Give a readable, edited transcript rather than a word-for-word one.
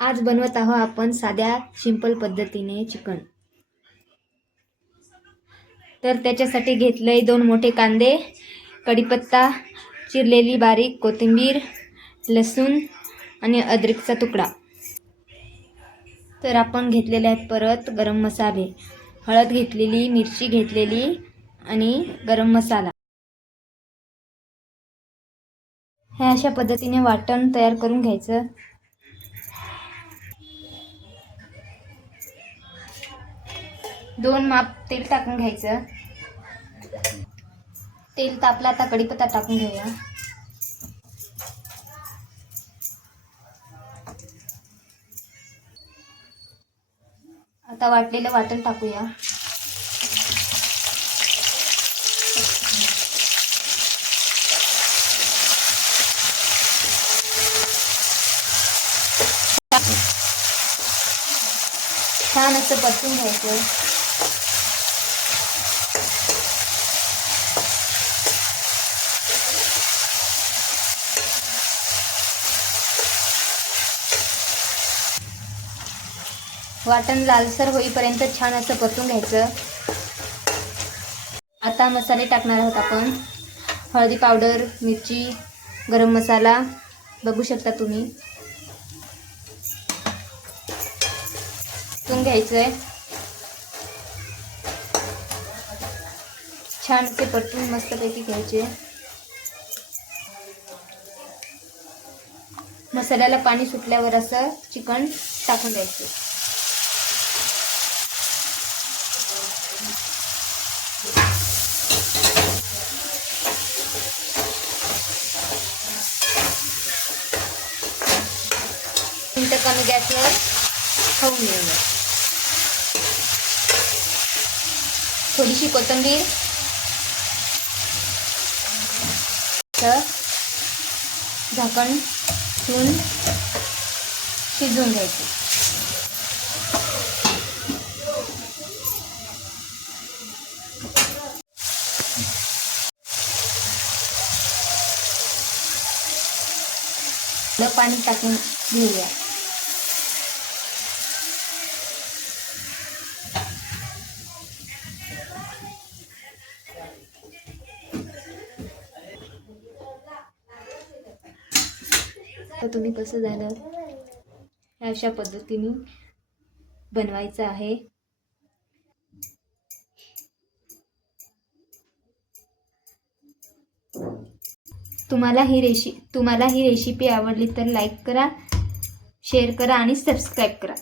आज बनवत आहोत आपण साध्या सिंपल पद्धतीने चिकन। तर त्याच्यासाठी घेतलंय 2 मोठे कांदे, कढीपत्ता, चिरलेली बारीक कोथिंबीर, लसूण आणि अद्रकचा तुकडा। तर आपण घेतलेले आहेत परत गरम मसाले, हळद घेतलेली, मिरची घेतलेली आणि गरम मसाला। हे अशा पद्धतीने वाटण तयार करून घ्यायचं। दोन माप तेल टाकून घ्यायचं। तेल तापलं, आता कढीपत्ता टाकून घेऊया। आता वाटलेलं वाटण टाकूया। छान असं परतून घ्यायचं। वाटण लालसर होईपर्यंत छान असं परतून घ्यायचं। आता मसाले टाकणार आहोत आपण। हळदी पावडर, मिरची, गरम मसाला बघू शकता तुम्ही। परतून घ्यायचंय। छान असे परतून मस्तपैकी घ्यायचे। मसाल्याला पाणी सुटल्यावर असं चिकन टाकून द्यायचं। मिनिटं कमी गॅसवर होऊन घेऊया। थोडीशी कोथिंबीर, झाकण ठेवून शिजवून घ्यायचं। पाणी टाकून घेऊया। तर तुम्ही कसं झालं अशा पद्धतीने बनवायचं आहे। तुम्हाला ही रेसिपी आवडली तर लाईक करा, शेअर करा आणि सबस्क्राईब करा।